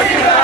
Basira!